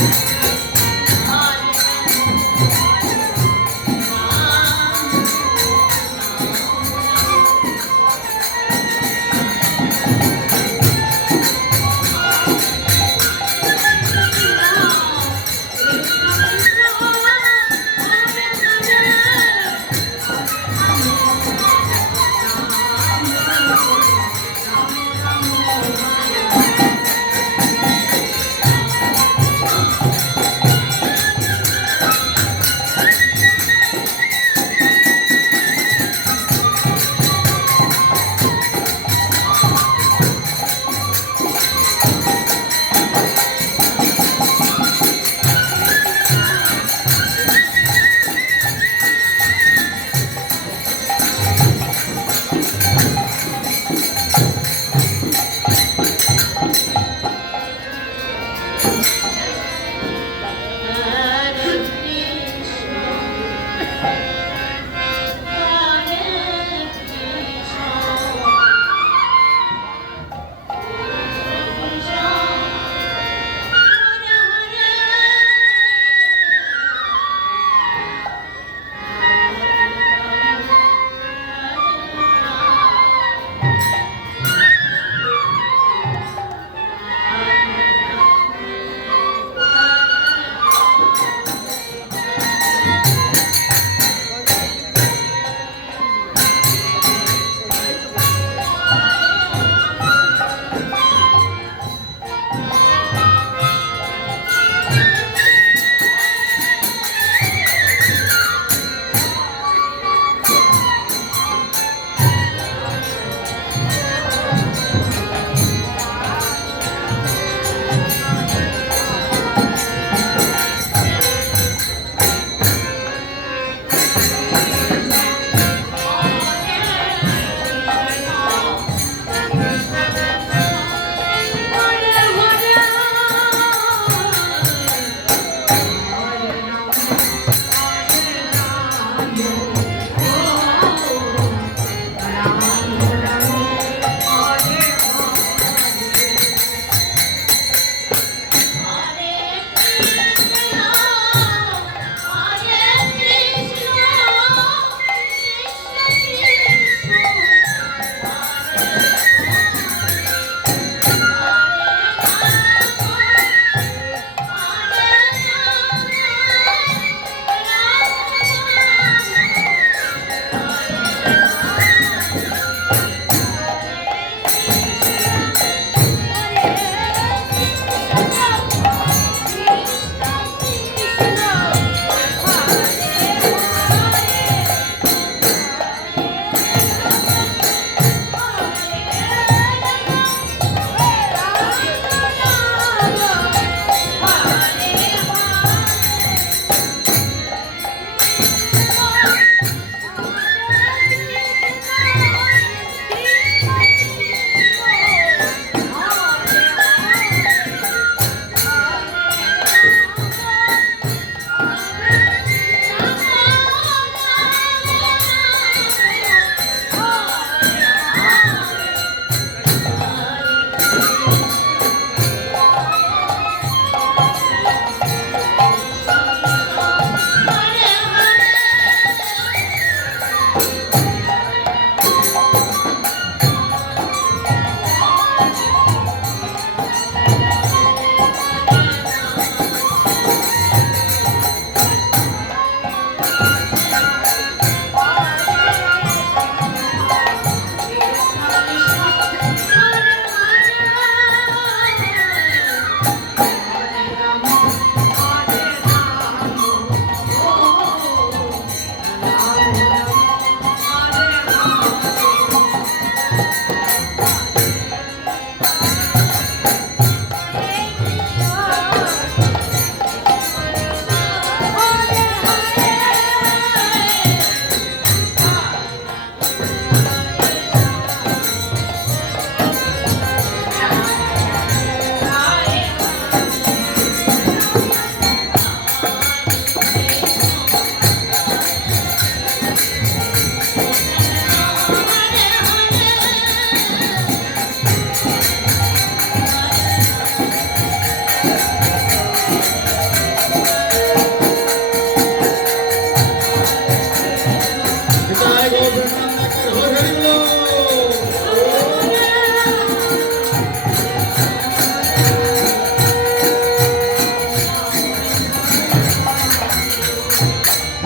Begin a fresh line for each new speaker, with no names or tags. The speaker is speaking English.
Thank you.